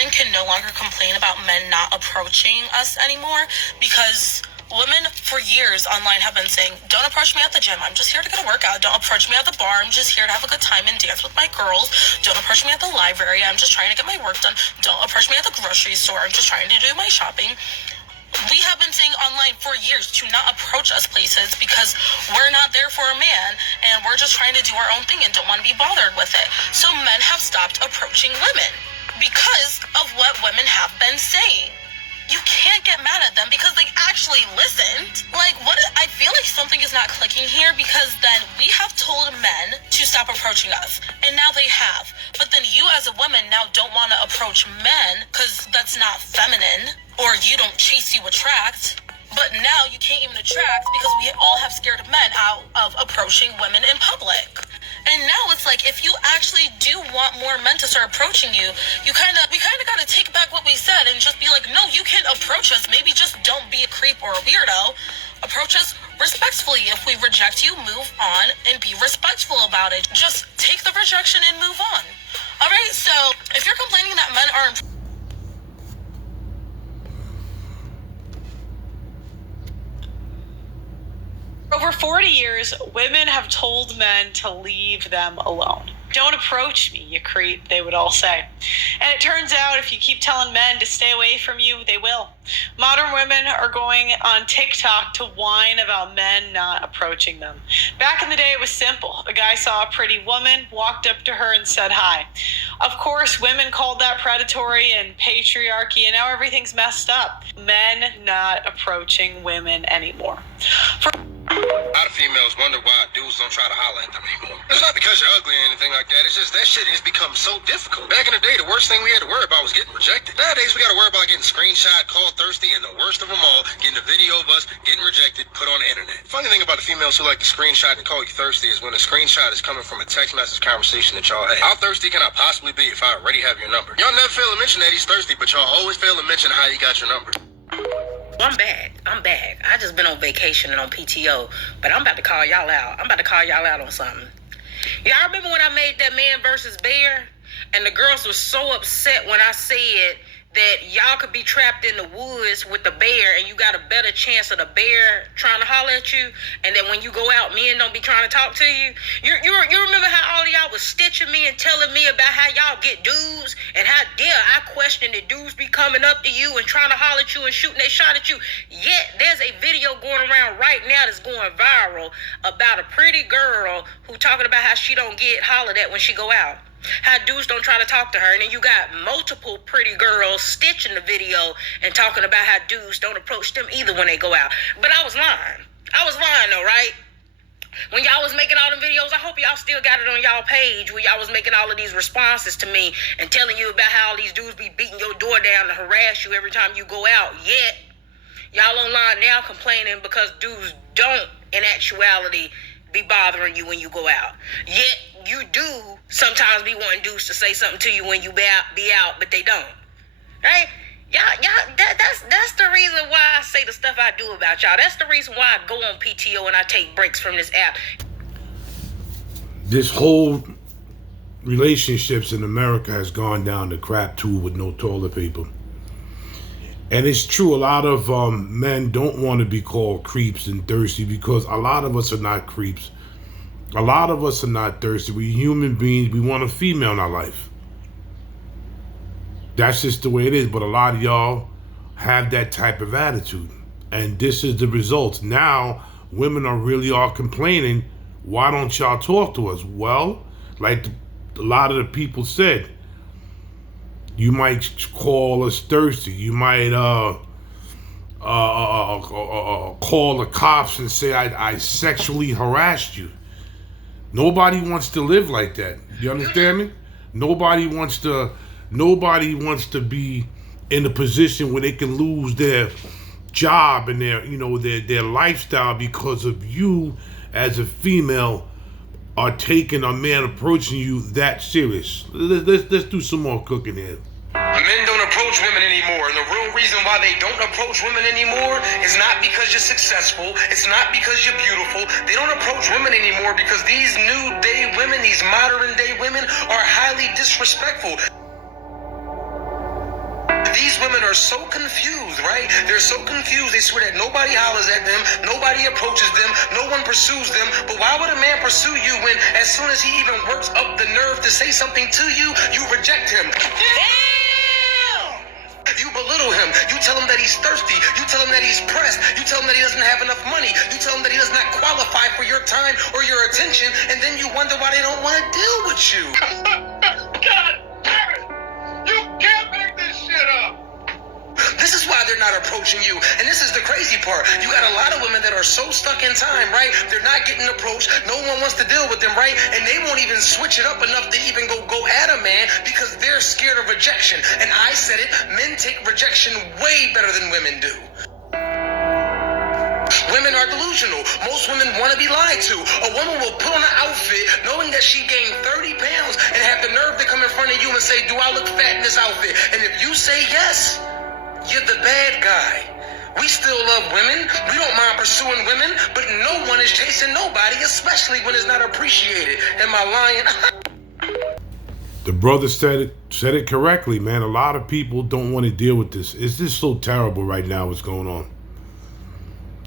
women can no longer complain about men not approaching us anymore, because women for years online have been saying, don't approach me at the gym, I'm just here to get a workout. Don't approach me at the bar, I'm just here to have a good time and dance with my girls. Don't approach me at the library, I'm just trying to get my work done. Don't approach me at the grocery store, I'm just trying to do my shopping. We have been saying online for years to not approach us places because we're not there for a man and we're just trying to do our own thing and don't want to be bothered with it. So men have stopped approaching women because of what women have been saying. You can't get mad at them because they actually listened. Like, what? I feel like something is not clicking here, because then we have told men to stop approaching us, and now they have. But then you as a woman now don't want to approach men because that's not feminine, or you don't chase, you attract. But now you can't even attract because we all have scared men out of approaching women in public. And now it's like, if you actually do want more men to start approaching you, we kind of got to take back what we said and just be like, no, you can approach us. Maybe just don't be a creep or a weirdo. Approach us respectfully. If we reject you, move on and be respectful about it. Just take the rejection and move on. All right, so if you're complaining that men are over 40 years, women have told men to leave them alone. Don't approach me, you creep, they would all say. And it turns out if you keep telling men to stay away from you, they will. Modern women are going on TikTok to whine about men not approaching them. Back in the day, it was simple. A guy saw a pretty woman, walked up to her and said hi. Of course, women called that predatory and patriarchy, and now everything's messed up. Men not approaching women anymore. A lot of females wonder why dudes don't try to holler at them anymore. It's not because you're ugly or anything like that. It's just that shit has become so difficult. Back in the day, the worst thing we had to worry about was getting rejected. Nowadays, we got to worry about getting screenshot, called thirsty, and the worst of them all, getting a video of us getting rejected, put on the internet. Funny thing about the females who like to screenshot and call you thirsty is when the screenshot is coming from a text message conversation that y'all had. How thirsty can I possibly be if I already have your number? Y'all never fail to mention that he's thirsty, but y'all always fail to mention how he got your number. I'm back. I just been on vacation and on PTO, but I'm about to call y'all out. I'm about to call y'all out on something. Y'all remember when I made that man versus bear? And the girls were so upset when I said that y'all could be trapped in the woods with the bear and you got a better chance of the bear trying to holler at you, and that when you go out, men don't be trying to talk to you. You remember how all of y'all was stitching me and telling me about how y'all get dudes, and how dare I question that dudes be coming up to you and trying to holler at you and shooting their shot at you. Yet there's a video going around right now that's going viral about a pretty girl who talking about how she don't get hollered at when she go out. How dudes don't try to talk to her, and then you got multiple pretty girls stitching the video and talking about how dudes don't approach them either when they go out. But I was lying though, right? When y'all was making all the videos, I hope y'all still got it on y'all page where y'all was making all of these responses to me and telling you about how all these dudes be beating your door down to harass you every time you go out. Yet y'all online now complaining because dudes don't in actuality be bothering you when you go out. Yet you do sometimes be wanting dudes to say something to you when you be out, but they don't. Right? Y'all, that's the reason why I say the stuff I do about y'all. That's the reason why I go on PTO and I take breaks from this app. This whole relationships in America has gone down the crap tube with no toilet paper. And it's true, a lot of men don't want to be called creeps and thirsty because a lot of us are not creeps. A lot of us are not thirsty. We're human beings. We want a female in our life. That's just the way it is. But a lot of y'all have that type of attitude. And this is the results. Now, women are really all complaining, why don't y'all talk to us? Well, like a lot of the people said, you might call us thirsty. You might call the cops and say I sexually harassed you. Nobody wants to live like that. You understand me? Nobody wants to be in a position where they can lose their job and their lifestyle because of you as a female are taking a man approaching you that serious. Let's do some more cooking here. Men don't approach women anymore, and the real reason why they don't approach women anymore is not because you're successful, it's not because you're beautiful. They don't approach women anymore because these new day women, these modern day women, are highly disrespectful. Most women are so confused, right? They're so confused. They swear that nobody hollers at them, nobody approaches them, no one pursues them. But why would a man pursue you when as soon as he even works up the nerve to say something to you, you reject him? You belittle him. You tell him that he's thirsty. You tell him that he's pressed. You tell him that he doesn't have enough money. You tell him that he does not qualify for your time or your attention, and then you wonder why they don't want to deal with you. God damn it! You can't make this shit up! This is why they're not approaching you. And this is the crazy part. You got a lot of women that are so stuck in time, right? They're not getting approached. No one wants to deal with them, right? And they won't even switch it up enough to even go at a man because they're scared of rejection. And I said it, men take rejection way better than women do. Women are delusional. Most women want to be lied to. A woman will put on an outfit knowing that she gained 30 pounds and have the nerve to come in front of you and say, do I look fat in this outfit? And if you say yes, you're the bad guy. We still love women. We don't mind pursuing women, but no one is chasing nobody, especially when it's not appreciated. Am I lying? The brother said it correctly, man. A lot of people don't want to deal with this. It's just so terrible right now what's going on.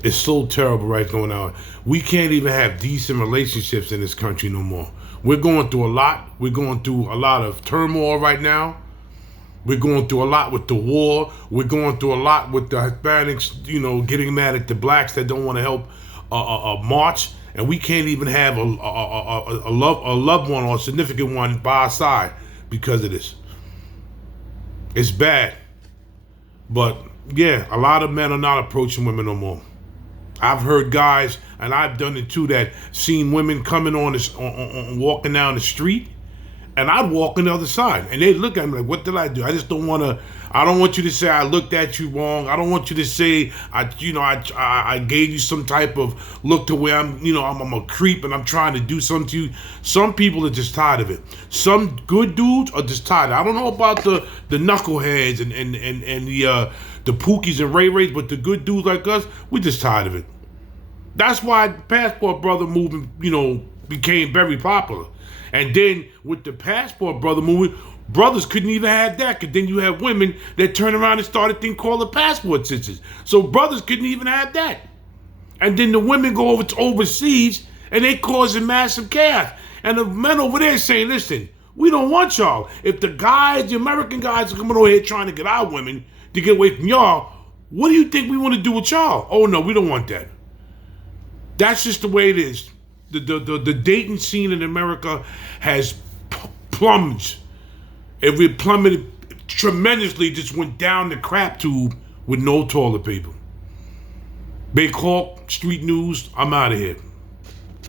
It's so terrible right going on. We can't even have decent relationships in this country no more. We're going through a lot. We're going through a lot of turmoil right now. We're going through a lot with the war. We're going through a lot with the Hispanics, getting mad at the blacks that don't want to help march. And we can't even have a loved one or a significant one by our side because of this. It's bad. But yeah, a lot of men are not approaching women no more. I've heard guys, and I've done it too, that seen women coming on walking down the street, and I'd walk on the other side, and they'd look at me like, what did I do? I just don't want to, I don't want you to say I looked at you wrong. I don't want you to say, I gave you some type of look to where I'm a creep and I'm trying to do something to you. Some people are just tired of it. Some good dudes are just tired. I don't know about the knuckleheads and the Pookies and Ray Rays, but the good dudes like us, we're just tired of it. That's why the Passport Brother movement, became very popular. And then with the Passport Brother movement, brothers couldn't even have that, because then you have women that turn around and start a thing called the passport sisters. So brothers couldn't even have that. And then the women go over to overseas and they causing massive chaos. And the men over there saying, listen, we don't want y'all. If the American guys are coming over here trying to get our women to get away from y'all, what do you think we want to do with y'all? Oh no, we don't want that. That's just the way it is. The dating scene in America has plummeted. It plummeted tremendously, just went down the crap tube with no toilet paper. Big Hawk, Street News, I'm out of here.